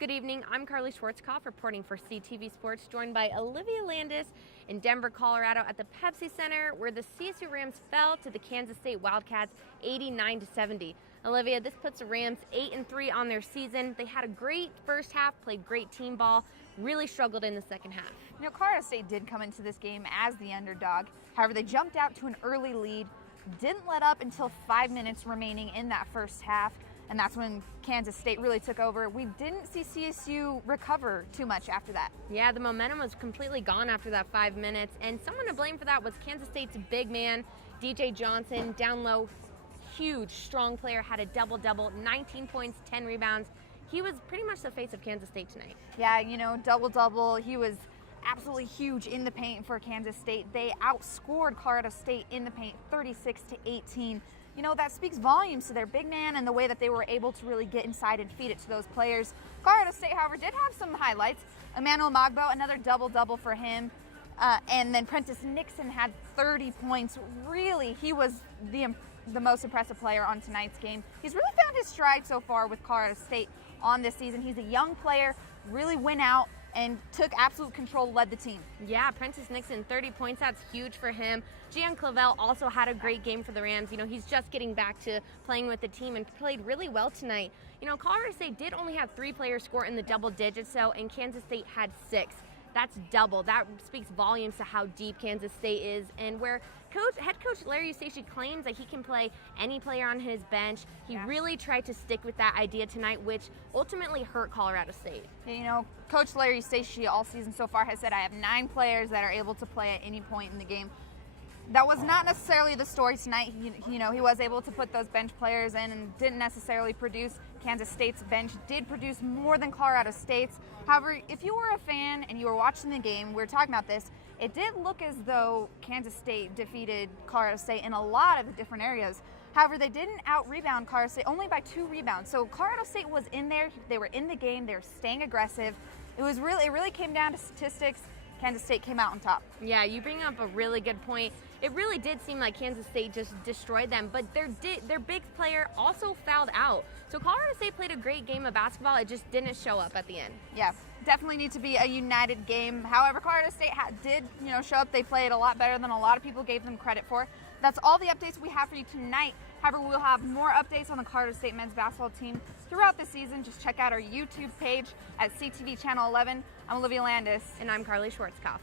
Good evening, I'm Karlee Schwartzkopf reporting for CTV Sports, joined by Olivia Landis in Denver, Colorado at the Pepsi Center, where the CSU Rams fell to the Kansas State Wildcats 89-70. Olivia, this puts the Rams 8-3 on their season. They had a great first half, played great team ball, really struggled in the second half. You know, Colorado State did come into this game as the underdog. However, they jumped out to an early lead, didn't let up until 5 minutes remaining in that first half, and that's when Kansas State really took over. We didn't see CSU recover too much after that. Yeah, the momentum was completely gone after that 5 minutes, and someone to blame for that was Kansas State's big man, DJ Johnson, down low, huge, strong player, had a double-double, 19 points, 10 rebounds. He was pretty much the face of Kansas State tonight. Yeah, you know, double-double. He was absolutely huge in the paint for Kansas State. They outscored Colorado State in the paint 36-18. You know, that speaks volumes to their big man and the way that they were able to really get inside and feed it to those players. Colorado State, however, did have some highlights. Emmanuel Magbo, another double-double for him. And then Prentice Nixon had 30 points. Really, he was the most impressive player on tonight's game. He's really found his stride so far with Colorado State on this season. He's a young player, really went out and took absolute control, led the team. Yeah, Prentice Nixon, 30 points, that's huge for him. Gian Clavel also had a great game for the Rams. You know, he's just getting back to playing with the team and played really well tonight. You know, Colorado State did only have 3 players score in the double digits, so, and Kansas State had 6. That's double. That speaks volumes to how deep Kansas State is, and where head coach Larry Eustachy claims that he can play any player on his bench. He really tried to stick with that idea tonight, which ultimately hurt Colorado State. You know, Coach Larry Eustachy all season so far has said, I have 9 players that are able to play at any point in the game. That was not necessarily the story tonight. You know, he was able to put those bench players in and didn't necessarily produce. Kansas State's bench did produce more than Colorado State's. However, if you were a fan and you were watching the game, we were talking about this, it did look as though Kansas State defeated Colorado State in a lot of different areas. However, they didn't out-rebound Colorado State, only by 2 rebounds. So Colorado State was in there, they were in the game, they were staying aggressive. It really came down to statistics. Kansas State came out on top. Yeah, you bring up a really good point. It really did seem like Kansas State just destroyed them, but their big player also fouled out. So Colorado State played a great game of basketball. It just didn't show up at the end. Yeah, definitely need to be a united game. However, Colorado State did show up. They played a lot better than a lot of people gave them credit for. That's all the updates we have for you tonight. However, we'll have more updates on the Colorado State men's basketball team throughout the season. Just check out our YouTube page at CTV Channel 11. I'm Olivia Landis. And I'm Karlee Schwartzkopf.